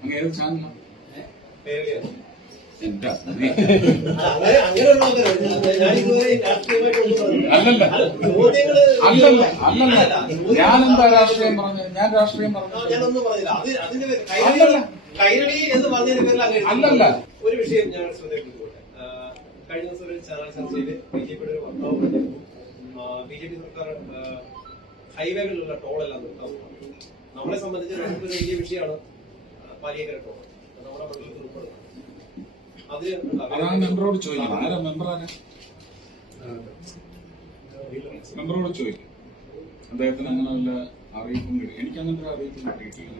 അങ്ങ് ഏത് ചാനലാണ് എന്റെ അമ്മേ. അങ്ങനെയുള്ള ആൾക്കാരാണ്. ഞാനിതുവരെ അല്ലല്ല. അല്ലല്ല. എന്താ രാഷ്ട്രീയം പറഞ്ഞു ഞാൻ രാഷ്ട്രീയം പറഞ്ഞു അല്ലല്ല. ഒരു വിഷയം ഞാൻ ശ്രദ്ധയിൽപ്പെട്ടുകൊള്ളട്ടെ കഴിഞ്ഞ ദിവസം ഒരു ചാനൽ ചർച്ചയിൽ ബി ജെ പിയുടെ ഒരു വക്താവ് ബി ജെ പി സർക്കാർ ഹൈവേകളിലുള്ള ടോളെല്ലാം നിർത്താൻ നമ്മളെ സംബന്ധിച്ച് വലിയ വിഷയമാണ്. പാലിയേക്കര നമ്മുടെ ഉൾപ്പെടുന്നു അതിന് അതാണ് മെമ്പറോട് ചോദിക്കും ആരാ മെമ്പറാണ് മെമ്പറോട് ചോദിക്കും. അദ്ദേഹത്തിന് അങ്ങനെ വല്ല അറിയിപ്പും എനിക്ക് അങ്ങനത്തെ ഒരു അറിയിപ്പും കിട്ടിയിട്ടില്ല.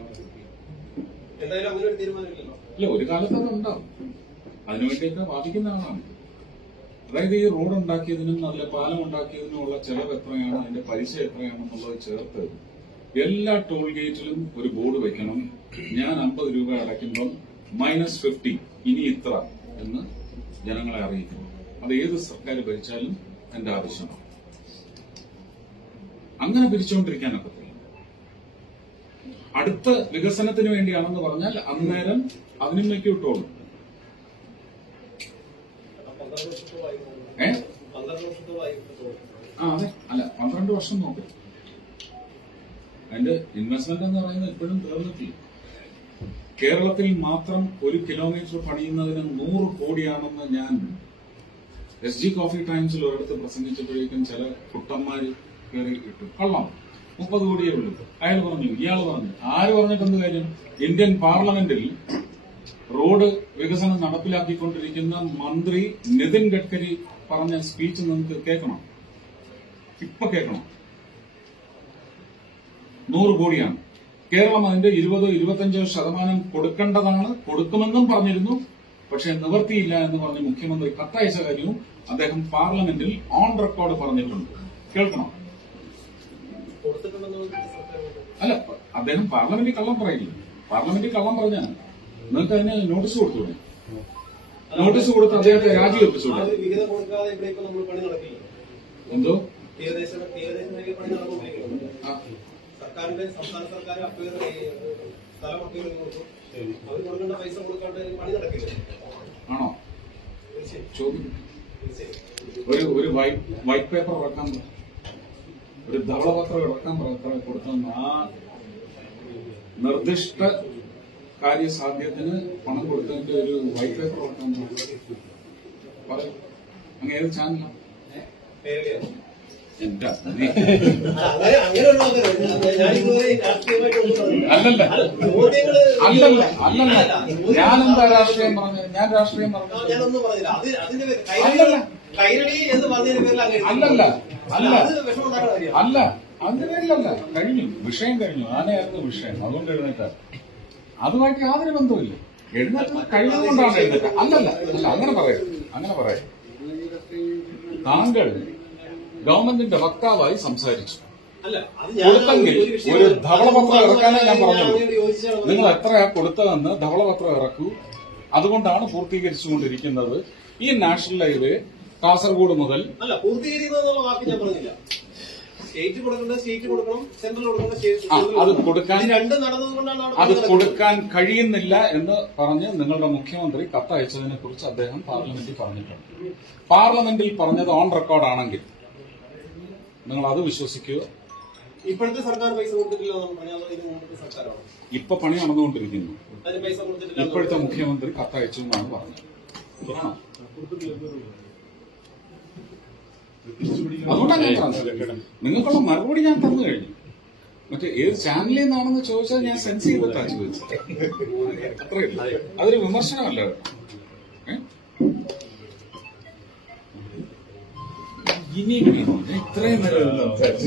എന്തായാലും അങ്ങനെ ഒരു തീരുമാനമില്ലല്ലോ. ഇല്ല ഒരു കാലത്ത് അതുണ്ടാവും അതിനുവേണ്ടിയൊക്കെ വാദിക്കുന്ന ആളാണ്. അതായത് ഈ റോഡ് ഉണ്ടാക്കിയതിനും അതിലെ പാലം ഉണ്ടാക്കിയതിനും ഉള്ള ചെലവ് എത്രയാണ്? അതിന്റെ പലിശ എത്രയാണെന്നുള്ളത് ചേർത്ത് എല്ലാ ടോൾ ഗേറ്റിലും ഒരു ബോർഡ് വെക്കണം. ഞാൻ അമ്പത് രൂപ അടയ്ക്കുമ്പം മൈനസ് ഫിഫ്റ്റി ഇനി ഇത്ര എന്ന് ജനങ്ങളെ അറിയിക്കണം അത് ഏത് സർക്കാർ ഭരിച്ചാലും എന്റെ ആവശ്യമാണ്. അങ്ങനെ പിരിച്ചുകൊണ്ടിരിക്കാനൊക്കത്തില്ല അടുത്ത വികസനത്തിന് വേണ്ടിയാണെന്ന് പറഞ്ഞാൽ അന്നേരം അതിനും വെക്കിട്ടോളും ഏ? ആ അതെ. അല്ല പന്ത്രണ്ട് വർഷം നോക്കും. അതിന്റെ ഇൻവെസ്റ്റ്മെന്റ് എന്ന് പറയുന്നത് ഇപ്പോഴും തീർന്നിട്ടില്ല കേരളത്തിൽ മാത്രം ഒരു കിലോമീറ്റർ പണിയുന്നതിന് നൂറ് കോടിയാണെന്ന് ഞാൻ എസ് ജി കോഫി ടൈംസിൽ ഒരിടത്ത് പ്രസംഗിച്ചപ്പോഴേക്കും ചില കുട്ടന്മാര് കയറി ഇട്ടു. കള്ളം. മുപ്പത് കോടിയേ ഉള്ളൂ. അയാൾ പറഞ്ഞു ഇയാൾ പറഞ്ഞു ആര് പറഞ്ഞിട്ടെന്ത് കാര്യം? ഇന്ത്യൻ പാർലമെന്റിൽ റോഡ് വികസനം നടപ്പിലാക്കിക്കൊണ്ടിരിക്കുന്ന മന്ത്രി നിതിൻ ഗഡ്കരി പറഞ്ഞ സ്പീച്ച് നിങ്ങൾക്ക് കേൾക്കണം. ഇപ്പൊ കേൾക്കണം. നൂറ് കോടിയാണ്. കേരളം അതിന്റെ ഇരുപതോ ഇരുപത്തഞ്ചോ ശതമാനം കൊടുക്കേണ്ടതാണ്. കൊടുക്കുമെന്നും പറഞ്ഞിരുന്നു. പക്ഷെ നിവർത്തിയില്ല എന്ന് പറഞ്ഞ് മുഖ്യമന്ത്രി കത്തയച്ച കാര്യവും അദ്ദേഹം പാർലമെന്റിൽ ഓൺ റെക്കോർഡ് പറഞ്ഞിട്ടുണ്ട്. കേൾക്കണം? അല്ല അദ്ദേഹം പാർലമെന്റിൽ കള്ളം പറയില്ല. പാർലമെന്റിൽ കള്ളം പറഞ്ഞാൽ നിങ്ങൾക്ക് അതിന് നോട്ടീസ് കൊടുത്തൂടെ? നോട്ടീസ് കൊടുത്ത് അദ്ദേഹത്തെ രാജിവെപ്പിച്ചു എന്തോ? തീരദേശ തീരദേശ പണി സർക്കാരിന്റെ സംസ്ഥാന സർക്കാർ അക്വയർ സ്ഥലം അക്വയർ കൊടുക്കും അവർ കൊടുക്കേണ്ട പൈസ കൊടുക്കാണ്ട് പണി നടക്കില്ല? ആണോ? ഒരു ഒരു വൈറ്റ് പേപ്പർ ഇറക്കാൻ. ഒരു ധവളപത്രം ഇറക്കാൻ കൊടുത്തെന്ന്. ആ നിർദ്ദിഷ്ട കാര്യസാധ്യത്തിന് പണം കൊടുത്തതിന്റെ ഒരു വൈറ്റ് പേപ്പർ ഇറക്കാൻ പറയും. അങ്ങനെ അങ്ങ് ഏത് ചാനലാണ് അല്ലല്ല. അല്ലല്ല. അല്ലല്ല. എന്താ രാഷ്ട്രീയം പറഞ്ഞു ഞാൻ രാഷ്ട്രീയം പറഞ്ഞു അല്ലല്ല. അല്ല. അല്ല. അതിന്റെ പേരിലല്ല. കഴിഞ്ഞു. വിഷയം കഴിഞ്ഞു. ആനയായിരുന്നു വിഷയം. അതുകൊണ്ട് എഴുന്നേറ്റ അതുമായിട്ട് യാതൊരു ബന്ധവുമില്ല. എഴുന്നേറ്റ് കഴിഞ്ഞതുകൊണ്ടാണ് എഴുന്നേറ്റ അല്ലല്ല. അല്ല അങ്ങനെ പറയാം. അങ്ങനെ പറയാം. താങ്കൾ ഗവൺമെന്റിന്റെ വക്താവായി സംസാരിച്ചു. കൊടുത്തെങ്കിൽ ഒരു ധവളപത്രം ഇറക്കാനേ ഞാൻ പറഞ്ഞുള്ളൂ. നിങ്ങൾ. എത്രയാ കൊടുത്തതെന്ന് ധവളപത്രം ഇറക്കൂ. അതുകൊണ്ടാണ് പൂർത്തീകരിച്ചുകൊണ്ടിരിക്കുന്നത് ഈ നാഷണൽ ഹൈവേ കാസർഗോഡ് മുതൽ അല്ല വാക്ക് ഞാൻ പറഞ്ഞില്ല. സ്റ്റേറ്റ് കൊടുക്കേണ്ട സ്റ്റേറ്റ് കൊടുക്കണം സെൻട്രൽ കൊടുക്കേണ്ട സ്റ്റേറ്റ് അത്. കൊടുക്കാൻ- രണ്ട് നടന്നതുകൊണ്ടാണ് അത് കൊടുക്കാൻ കഴിയുന്നില്ല എന്ന് പറഞ്ഞ് നിങ്ങളുടെ മുഖ്യമന്ത്രി കത്തയച്ചതിനെ കുറിച്ച് അദ്ദേഹം പാർലമെന്റിൽ പറഞ്ഞിട്ടുണ്ട്. പാർലമെന്റിൽ പറഞ്ഞത് ഓൺ റെക്കോർഡ് ആണെങ്കിൽ നിങ്ങൾ അത് വിശ്വസിക്കുക. ഇപ്പോഴത്തെ സർക്കാർ പൈസ കൊടുത്തിട്ടില്ല ഇപ്പൊ പണി നടന്നുകൊണ്ടിരിക്കുന്നു. അതിന് പൈസ കൊടുത്തിട്ടില്ല ഇപ്പോഴത്തെ മുഖ്യമന്ത്രി കത്തയച്ചു എന്നാണ് പറഞ്ഞത്? അതുകൊണ്ടാണ് ഞാൻ പറഞ്ഞത്. നിങ്ങൾക്കുള്ള മറുപടി ഞാൻ തന്നു കഴിഞ്ഞു. മറ്റേ ഏത് ചാനലിൽ നിന്നാണെന്ന് ചോദിച്ചാൽ ഞാൻ സെൻസ് ചെയ്തിട്ടാണ് ചോദിച്ചത്. അത്രേ അതൊരു വിമർശനമല്ല inibili, il tremolo del mantello.